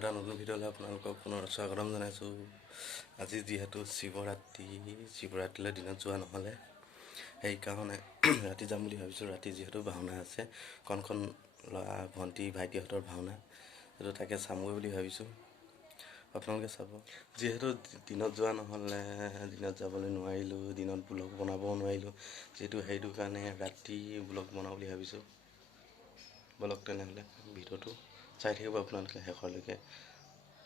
এটা নতুন ভিডিঅ'লৈ আপোনালোকক পুনৰ স্বাগতম জনাইছোঁ। আজি যিহেতু শিৱৰাত্ৰিলৈ দিনত যোৱা নহ'লে, সেইকাৰণে ৰাতি যাম বুলি ভাবিছোঁ। ৰাতি যিহেতু ভাওনা আছে, কণ ল'ৰা ভণ্টি ভাইটিহঁতৰ ভাওনা, সেইটো তাকে চামগৈ বুলি ভাবিছোঁ। আপোনালোকে চাব। যিহেতু দিনত যোৱা নহ'লে, দিনত যাবলৈ নোৱাৰিলোঁ, দিনত ব্লগ বনাবও নোৱাৰিলোঁ, যিহেতু সেইটো কাৰণে ৰাতি ব্লগ বনাওঁ বুলি ভাবিছোঁ। ব্লগ তেনেহ'লে ভিডিঅ'টো চাই থাকিব আপোনালোকে শেষলৈকে।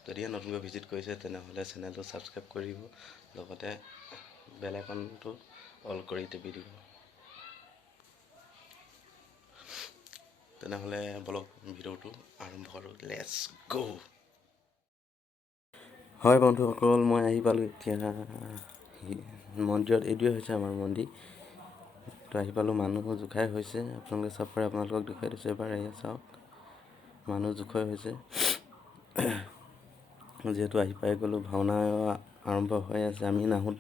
যদিহে নতুনকৈ ভিজিট কৰিছে তেনেহ'লে চেনেলটো ছাবস্ক্ৰাইব কৰি দিব, লগতে বেল আইকনটো অল কৰি টিপি দিব। তেনেহ'লে ব্লগ ভিডিঅ'টো আৰম্ভ কৰোঁ। লেটছ গ'। হয় বন্ধুসকল, মই আহি পালোঁ এতিয়া মন্দিৰত। এইটোৱে হৈছে আমাৰ মন্দিৰ। তো আহি পালোঁ, মানুহ জোখাই হৈছে। আপোনালোকে চাব পাৰে, আপোনালোকক দেখুৱাই দিছোঁ এবাৰ। এয়া চাওক, মানুহ জোখৰ হৈছে। যিহেতু আহি পাই গ'লোঁ, ভাওনা আৰম্ভ হৈ আছে। আমি নাহোঁ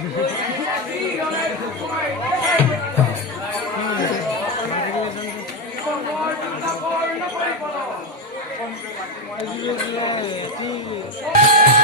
Thank you.